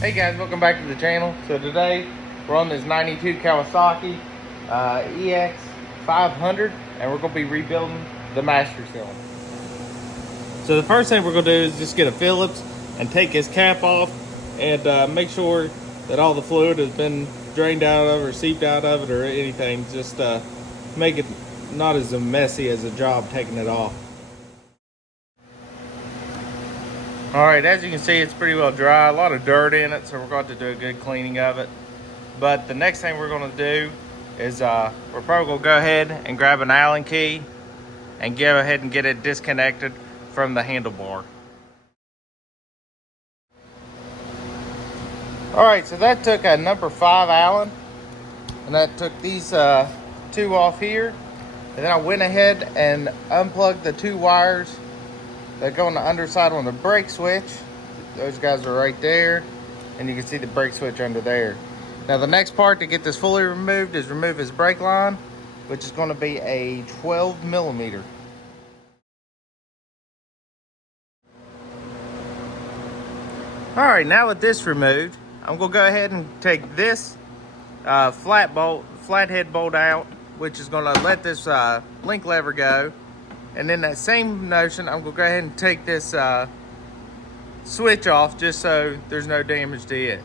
Hey guys, welcome back to the channel. So today we're on this 92 Kawasaki EX500 and we're going to be rebuilding the master cylinder. So the first thing we're going to do is just get a Phillips and take his cap off and make sure that all the fluid has been drained out of or seeped out of it or anything. Just make it not as messy as a job taking it off. All right, as you can see, it's pretty well dry, a lot of dirt in it, so we're going to do a good cleaning of it. But the next thing we're going to do is we're probably going to go ahead and grab an Allen key and go ahead and get it disconnected from the handlebar. All right, so that took a number 5 Allen, and that took these two off here. And then I went ahead and unplugged the 2 wires that go on the underside on the brake switch. Those guys are right there, and you can see the brake switch under there. Now the next part to get this fully removed is remove his brake line, which is going to be a 12 millimeter. All right, now with this removed, I'm going to go ahead and take this flathead bolt out, which is going to let this link lever go. And then that same notion, I'm gonna go ahead and take this switch off just so there's no damage to it.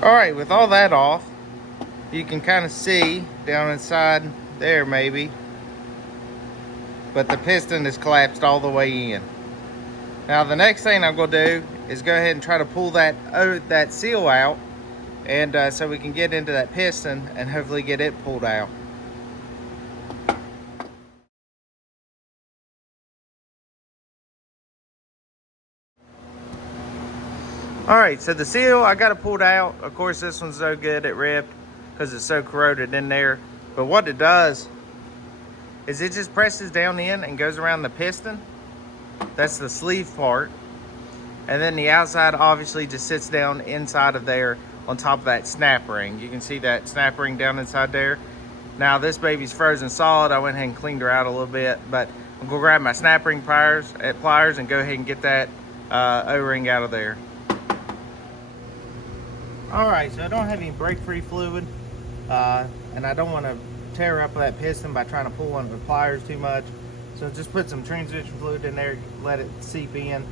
All right, with all that off, you can kind of see down inside there maybe, but the piston is collapsed all the way in. Now the next thing I'm gonna do is go ahead and try to pull that seal out, and so we can get into that piston and hopefully get it pulled out. All right, so the seal I got it pulled out. Of course, this one's so good it ripped because it's so corroded in there. But what it does is it just presses down in and goes around the piston. That's the sleeve part. And then the outside obviously just sits down inside of there on top of that snap ring. You can see that snap ring down inside there. Now this baby's frozen solid. I went ahead and cleaned her out a little bit, but I'm gonna grab my snap ring pliers and go ahead and get that O-ring out of there. All right, so I don't have any brake-free fluid, and I don't want to tear up that piston by trying to pull on the pliers too much. So just put some transition fluid in there, let it seep in,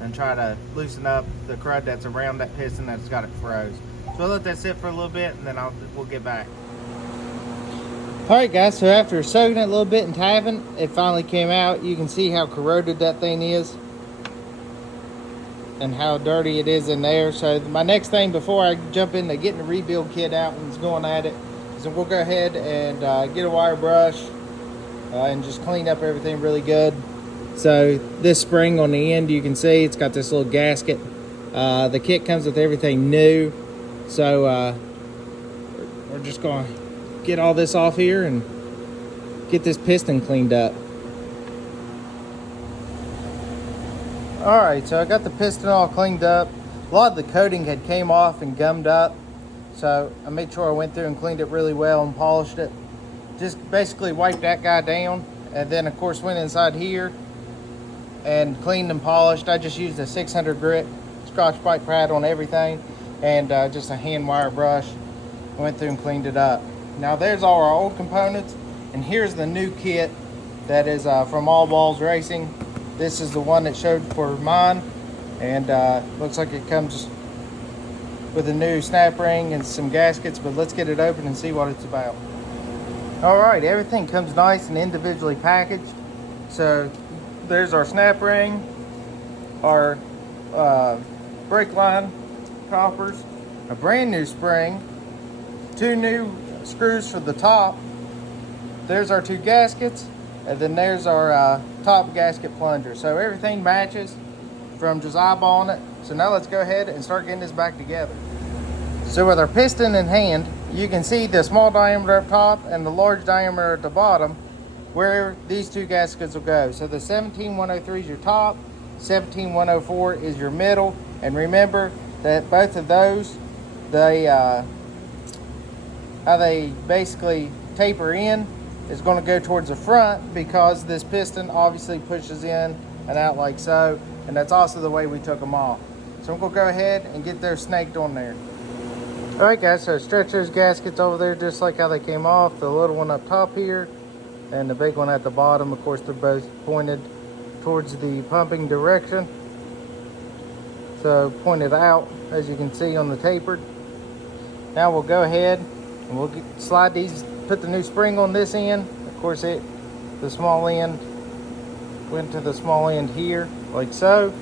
and try to loosen up the crud that's around that piston that's got it froze. So I'll let that sit for a little bit, and then we'll get back. All right, guys, so after soaking it a little bit and tapping, it finally came out. You can see how corroded that thing is and how dirty it is in there. So my next thing before I jump into getting the rebuild kit out and going at it is we'll go ahead and get a wire brush and just clean up everything really good. So this spring on the end, you can see it's got this little gasket. The kit comes with everything new. So we're just gonna get all this off here and get this piston cleaned up. All right, so I got the piston all cleaned up. A lot of the coating had came off and gummed up. So I made sure I went through and cleaned it really well and polished it. Just basically wiped that guy down, and then of course went inside here and cleaned and polished. I just used a 600 grit Scotch Brite pad on everything, and just a hand wire brush. Went through and cleaned it up. Now there's all our old components, and here's the new kit that is from All Balls Racing. This is the one that showed for mine, and looks like it comes with a new snap ring and some gaskets, but let's get it open and see what it's about. All right, everything comes nice and individually packaged. So there's our snap ring, our brake line coppers, a brand new spring, 2 new screws for the top. There's our 2 gaskets, and then there's our top gasket plunger. So everything matches from just eyeballing it. So now let's go ahead and start getting this back together. So with our piston in hand, you can see the small diameter up top and the large diameter at the bottom where these 2 gaskets will go. So the 17103 is your top, 17104 is your middle, and remember that both of those, how they basically taper in is going to go towards the front because this piston obviously pushes in and out like so, and that's also the way we took them off. So I'm going to go ahead and get those snaked on there. All right guys, so stretch those gaskets over there just like how they came off. The little one up top here and the big one at the bottom. Of course, they're both pointed towards the pumping direction. So pointed out, as you can see on the tapered. Now we'll go ahead and we'll slide these, put the new spring on this end. Of course, the small end went to the small end here, like so.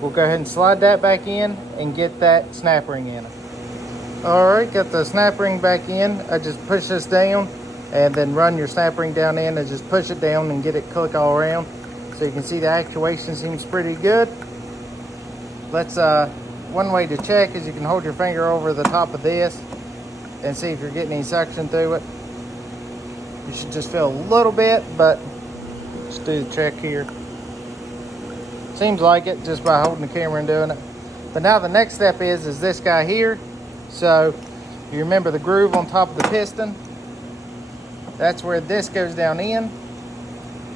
We'll go ahead and slide that back in and get that snap ring in it. All right, got the snap ring back in. I just push this down and then run your snap ring down in and just push it down and get it click all around. So you can see the actuation seems pretty good. Let's, one way to check is you can hold your finger over the top of this and see if you're getting any suction through it. You should just feel a little bit, but just do the check here. Seems like it just by holding the camera and doing it. But now the next step is this guy here. So you remember the groove on top of the piston? That's where this goes down in.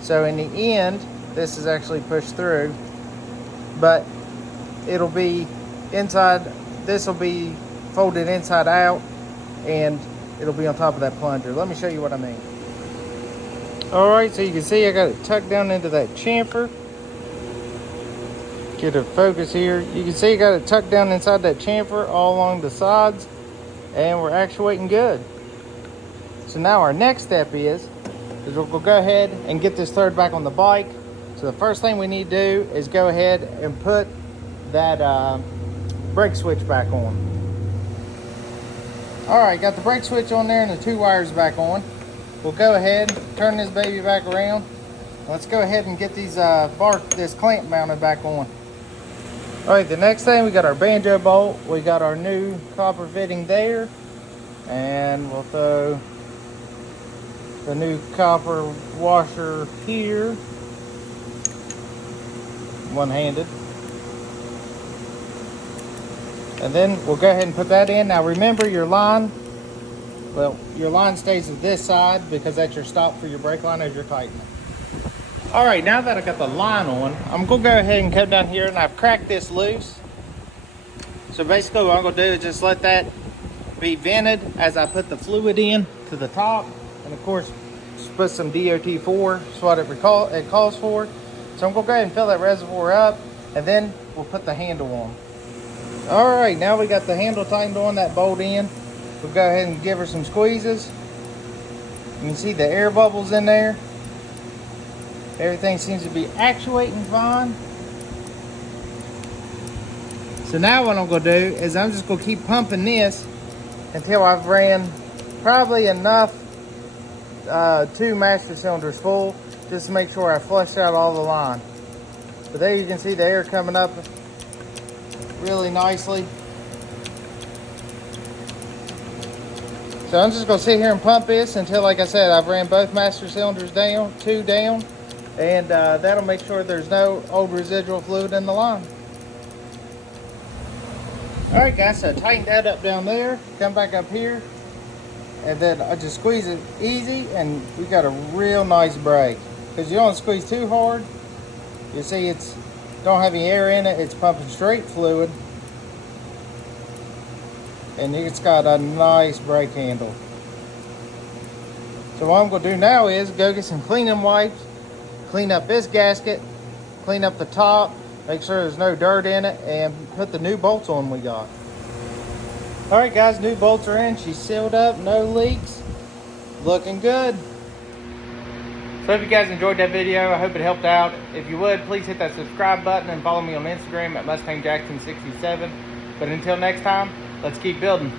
So in the end, this is actually pushed through, but it'll be inside, this will be folded inside out, and it'll be on top of that plunger. Let me show you what I mean. All right, so you can see I got it tucked down into that chamfer. Get a focus here. You can see I got it tucked down inside that chamfer all along the sides, and we're actuating good. So now our next step is we'll go ahead and get this third back on the bike. So the first thing we need to do is go ahead and put that brake switch back on. All right, got the brake switch on there and the 2 wires back on. We'll go ahead, turn this baby back around. Let's go ahead and get these this clamp mounted back on. All right, the next thing, we got our banjo bolt. We got our new copper fitting there, and we'll throw the new copper washer here, one-handed. And then we'll go ahead and put that in. Now remember your line, well, your line stays at this side because that's your stop for your brake line as you're tightening. All right, now that I got the line on, I'm gonna go ahead and come down here and I've cracked this loose. So basically what I'm gonna do is just let that be vented as I put the fluid in to the top. And of course, just put some DOT4, that's what it calls for. So I'm gonna go ahead and fill that reservoir up and then we'll put the handle on. All right, now we got the handle tightened on, that bolt in. We'll go ahead and give her some squeezes. You can see the air bubbles in there. Everything seems to be actuating fine. So now what I'm gonna do is I'm just gonna keep pumping this until I've ran probably enough 2 master cylinders full, just to make sure I flushed out all the line. But there you can see the air coming up really nicely. So I'm just gonna sit here and pump this until, like I said, I've ran both master cylinders down, 2 down, and that'll make sure there's no old residual fluid in the line. All right guys, so tighten that up down there, come back up here, and then I just squeeze it easy, and we got a real nice brake. Because you don't squeeze too hard, you see it's don't have any air in it, it's pumping straight fluid, and it's got a nice brake handle. So what I'm going to do now is go get some cleaning wipes, clean up this gasket, clean up the top, make sure there's no dirt in it, and put the new bolts on we got. All right guys, new bolts are in, she's sealed up, no leaks, looking good. So if you guys enjoyed that video, I hope it helped out. If you would, please hit that subscribe button and follow me on Instagram at MustangJackson67. But until next time, let's keep building.